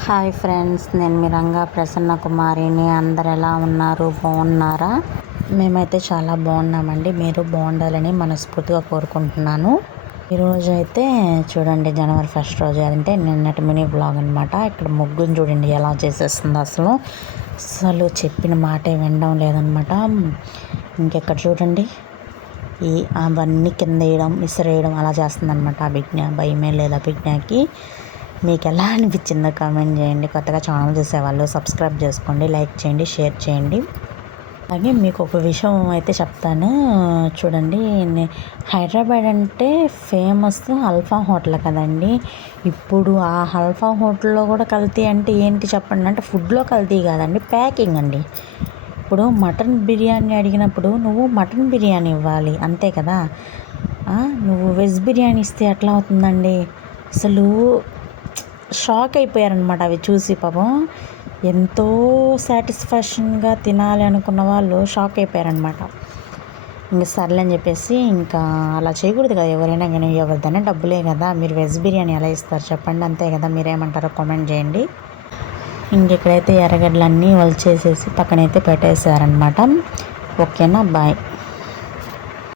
Hi friends, నేను మీ రంగా ప్రసన్న కుమారిని. అందరు ఎలా ఉన్నారు? బాగున్నారా? మేమైతే చాలా బాగున్నామండి. మీరు బాగుండాలని మనస్ఫూర్తిగా కోరుకుంటున్నాను. ఈరోజు అయితే చూడండి, జనవరి 1 రోజు అంటే నిన్నటి మినీ బ్లాగ్ అనమాట. ఇక్కడ ముగ్గుని చూడండి ఎలా చేసేస్తుంది. అసలు చెప్పిన మాటే వినడం లేదనమాట. ఇంకెక్కడ చూడండి, అవన్నీ కింద వేయడం, విసిరేయడం అలా చేస్తుందనమాట. అభిజ్ఞ భయమే లేదు అభిజ్ఞకి. మీకు ఎలా అనిపించిందో కామెంట్ చేయండి. కొత్తగా ఛానల్ చూసేవాళ్ళు సబ్స్క్రైబ్ చేసుకోండి, లైక్ చేయండి, షేర్ చేయండి. అలాగే మీకు ఒక విషయం అయితే చెప్తాను చూడండి. హైదరాబాద్ అంటే ఫేమస్ అల్ఫా హోటల్ కదండి. ఇప్పుడు ఆ అల్ఫా హోటల్లో కూడా కల్తీ అంటే ఏంటి చెప్పండి. అంటే ఫుడ్లో కల్తీ కాదండి, ప్యాకింగ్ అండి. ఇప్పుడు మటన్ బిర్యానీ అడిగినప్పుడు నువ్వు మటన్ బిర్యానీ ఇవ్వాలి, అంతే కదా. నువ్వు వెజ్ బిర్యానీ ఇస్తే ఎట్లా అవుతుందండి? అసలు షాక్ అయిపోయారనమాట అవి చూసి. పాపం ఎంతో సాటిస్ఫాక్షన్గా తినాలి అనుకున్న వాళ్ళు షాక్ అయిపోయారనమాట. ఇంక సర్లే అని చెప్పేసి, ఇంకా అలా చేయకూడదు కదా. ఎవరైనా కానీ ఎవరిదైనా డబ్బులే కదా. మీరు వెజ్ బిర్యానీ ఎలా ఇస్తారు చెప్పండి, అంతే కదా. మీరేమంటారో కామెంట్ చేయండి. ఇంకెక్కడైతే ఎర్రగడ్డలన్నీ వలిచేసేసి పక్కనైతే పెట్టేశారనమాట. ఓకేనా, బాయ్.